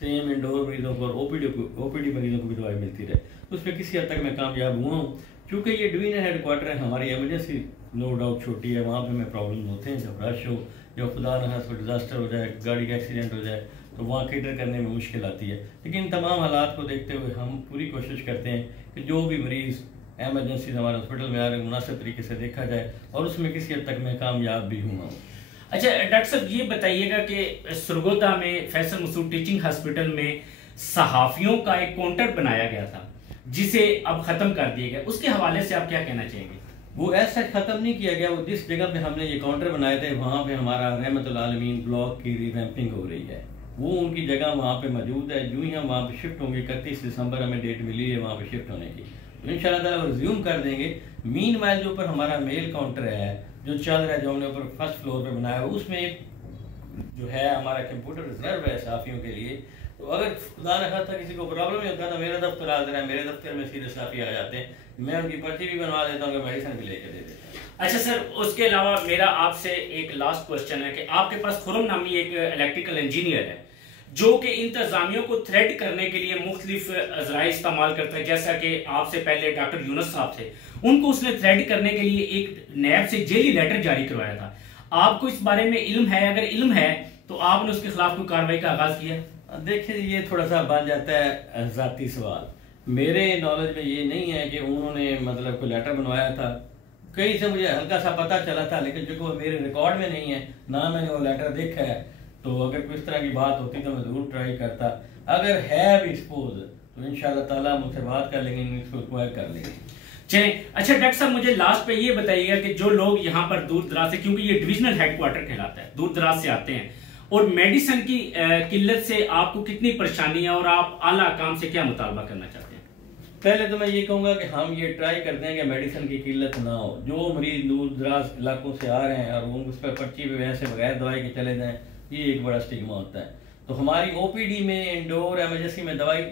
Same indoor मरीजों को और ओपीडी मरीजों को भी दवाई मिलती रहे। तो उसमें किसी हद तक मैं कामयाब हुआ हूँ। चूँकि ये डिवीजन हेड क्वार्टर है, हमारी एमरजेंसी नो डाउट छोटी है, वहाँ पे हमें प्रॉब्लम होते हैं जब रश हो, जब खुदा न खास्ता कोई डिजास्टर हो जाए, गाड़ी का एक्सीडेंट हो जाए, तो वहाँ कैटर करने में मुश्किल आती है। लेकिन तमाम हालात को देखते हुए हम पूरी कोशिश करते हैं कि जो भी मरीज़ एमरजेंसी हमारे हॉस्पिटल में आ रहे हैं मुनासिब तरीके से देखा जाए, और उसमें किसी हद तक मैं कामयाब भी हुआ हूँ। अच्छा डॉक्टर साहब, ये बताइएगा कि सरगोदा में फैसल मसूद टीचिंग हॉस्पिटल में सहाफ़ियों का एक काउंटर बनाया गया था जिसे अब ख़त्म कर दिया गया, उसके हवाले से आप क्या कहना चाहेंगे? वो ऐसा ख़त्म नहीं किया गया। वो जिस जगह पे हमने ये काउंटर बनाए थे वहाँ पे हमारा रहमतुल आलमीन ब्लॉक की रिवैम्पिंग हो रही है, वो उनकी जगह वहाँ पे मौजूद है। यूँ ही हम वहाँ पे शिफ्ट होंगे, 31 दिसंबर हमें डेट मिली है वहाँ पे शिफ्ट होने की, तो इंशाल्लाह ताला रिज्यूम कर देंगे। मीन वाइल जो ऊपर हमारा मेल काउंटर है जो चल रहा है, जो हमने ऊपर फर्स्ट फ्लोर पे बनाया है, उसमें एक जो है हमारा कंप्यूटर रिजर्व है साफ़ियों के लिए। तो अगर खुदा न खास्ता किसी को प्रॉब्लम नहीं होता तो मेरा दफ्तर आ रहा है, मेरे दफ्तर में सीधे साफ़ी आ जाते हैं, मैं उनकी पर्ची भी बनवा देता हूँ, मेडिसिन भी लेकर दे देता हूँ। अच्छा सर, उसके अलावा मेरा आपसे एक लास्ट क्वेश्चन है कि आपके पास खुरम नामी एक इलेक्ट्रिकल इंजीनियर है जो कि इंतजामियों को थ्रेड करने के लिए मुख्तलिफ अजराए इस्तेमाल करता है, जैसा कि आपसे पहले डॉक्टर यूनुस साहब थे, उनको उसने थ्रेड करने के लिए एक नैब से जेली लेटर जारी करवाया था। आपको इस बारे में इल्म है? अगर इल्म है तो आपने उसके खिलाफ कोई कार्रवाई का आगाज किया? देखिए, ये थोड़ा सा बन जाता है ज़ाती सवाल। मेरे नॉलेज में ये नहीं है कि उन्होंने मतलब कोई लेटर बनवाया था। कहीं से मुझे हल्का सा पता चला था, लेकिन जो मेरे रिकॉर्ड में नहीं है, ना मैंने वो लेटर देखा है। तो अगर कोई इस तरह की बात होती तो मैं ज़रूर ट्राई करता। अगर है भी सपोज तो इंशाल्लाह ताला मुझसे बात कर लेंगे, इसको एक्वायर कर लेंगे। चलिए, अच्छा डॉक्टर साहब, मुझे लास्ट पे ये बताइएगा कि जो लोग यहाँ पर दूर दराज से, क्योंकि ये डिविजनल हेडक्वार्टर कहलाता है, दूर दराज से आते हैं, और मेडिसिन की किल्लत से आपको कितनी परेशानी है और आप आला काम से क्या मुतालबा करना चाहते हैं? पहले तो मैं ये कहूँगा कि हम ये ट्राई करते हैं कि मेडिसिन की किल्लत ना हो। जो मरीज दूर दराज इलाकों से आ रहे हैं और वो उस पर पर्ची पे वैसे बगैर दवाई के चले जाएँ, ये एक बड़ा स्टिग्मा होता है। तो हमारी ओपीडी में, इंडोर एमरजेंसी में दवाई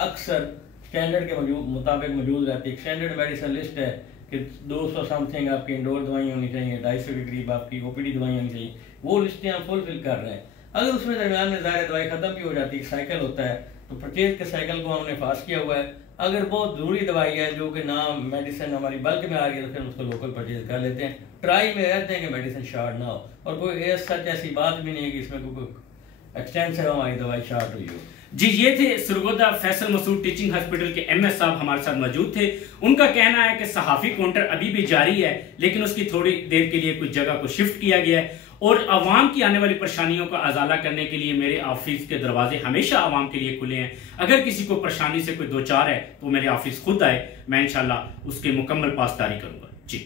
अक्सर स्टैंडर्ड के मुताबिक मौजूद रहती है। स्टैंडर्ड मेडिसिन लिस्ट है कि 200 समथिंग आपकी इंडोर दवाई होनी चाहिए, 250 के करीब आपकी ओपीडी दवाई होनी चाहिए। वो लिस्टें हम फुलफिल कर रहे हैं। अगर उसमें दरमियान में ज़ाहिर दवाई ख़त्म भी हो जाती है, साइकिल होता है, तो परचेज के साइकिल को हमने फास्ट किया हुआ है। अगर बहुत ज़रूरी दवाई है जो कि ना मेडिसिन हमारी बल्क में आ रही है तो फिर उसको लोकल परचेज कर लेते हैं। ट्राई में रहते हैं कि मेडिसिन शार्ट ना हो, और कोई सच ऐसी बात भी नहीं है कि इसमें कोई एक्सटेंसिव हमारी दवाई शार्ट हुई हो। जी, ये थे सरगोदा फैसल मसूद टीचिंग हॉस्पिटल के एमएस साहब हमारे साथ मौजूद थे। उनका कहना है कि सहाफ़ी काउंटर अभी भी जारी है, लेकिन उसकी थोड़ी देर के लिए कुछ जगह को शिफ्ट किया गया है, और आवाम की आने वाली परेशानियों का अजाला करने के लिए मेरे ऑफिस के दरवाजे हमेशा आवाम के लिए खुले हैं। अगर किसी को परेशानी से कोई दो चार है तो मेरे ऑफिस खुद आए, मैं इंशाल्लाह उसके मुकम्मल पासदारी करूंगा। जी।